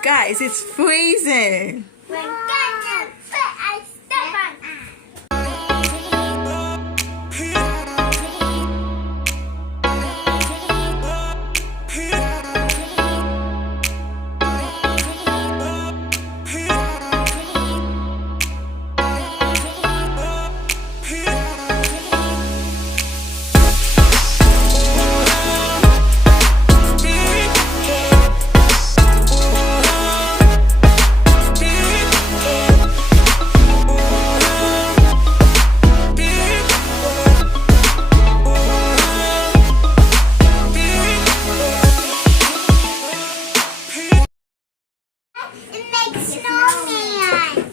Guys, it's freezing. We're gonna put our stuff on. It makes snowman.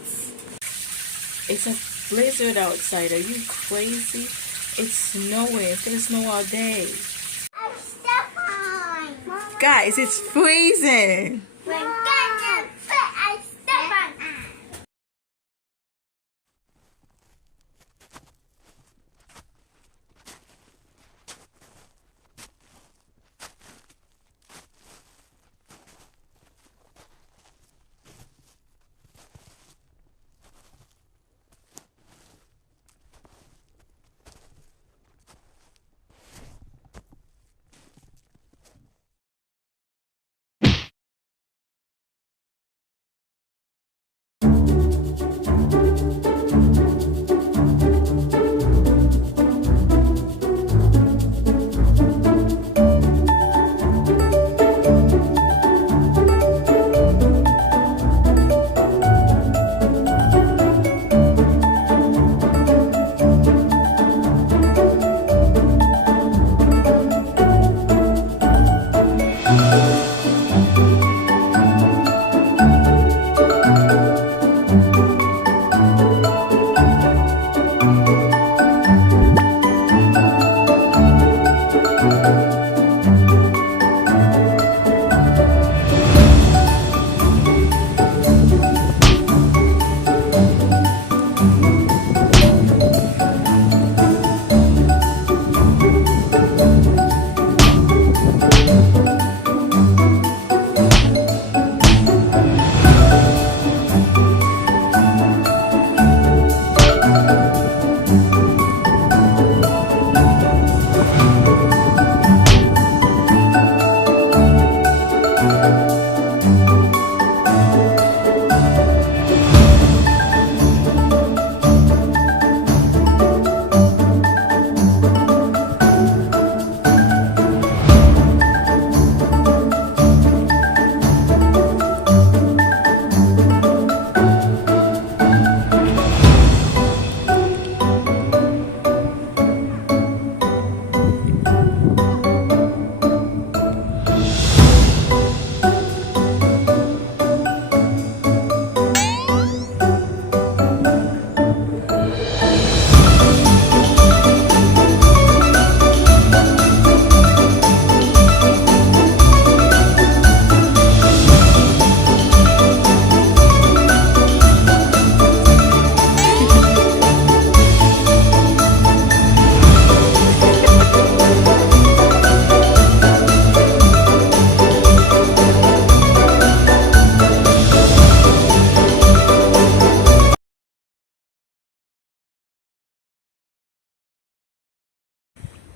It's a blizzard outside. Are you crazy? It's snowing. It's gonna snow all day. Our stuff on. Guys, it's freezing. We're gonna put our stuff on.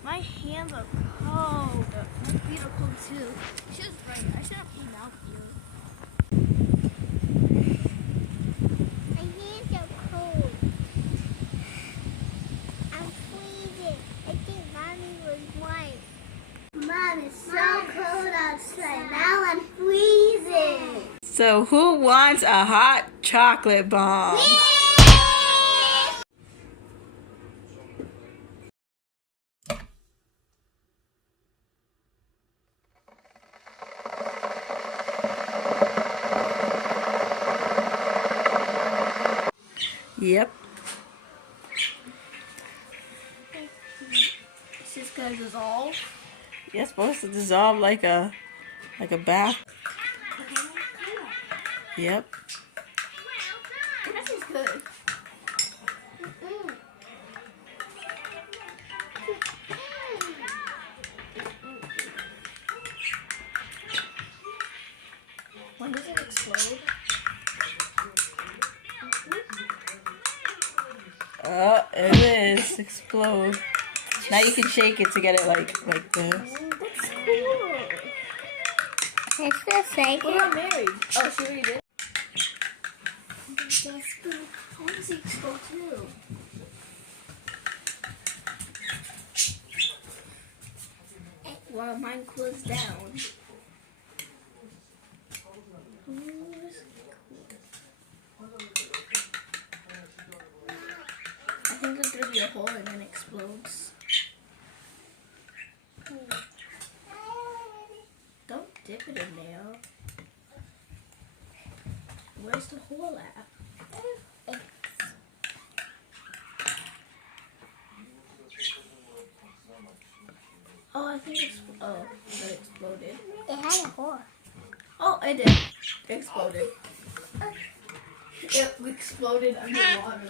My hands are cold. My feet are cold too. She was right. I should have came out here. My hands are cold. I'm freezing. I think Mommy was right. Mom, it's so cold outside. Now I'm freezing. So who wants a hot chocolate bomb? Yep. It's just gonna dissolve. You're supposed to dissolve like a bath. Yep. This is good. When does it explode? Oh, it is. Explode. Now you can shake it to get it like this. That's cool. It's the second. We're not married. Oh, she already did? How does he explode too? While mine cools down. Ooh, this is cool. I think there's gonna be a hole and then it explodes. Don't dip it in there. Where's the hole at? Oh, I think it's. Oh, it exploded. It had a hole. Oh, it did. It exploded. It exploded underwater.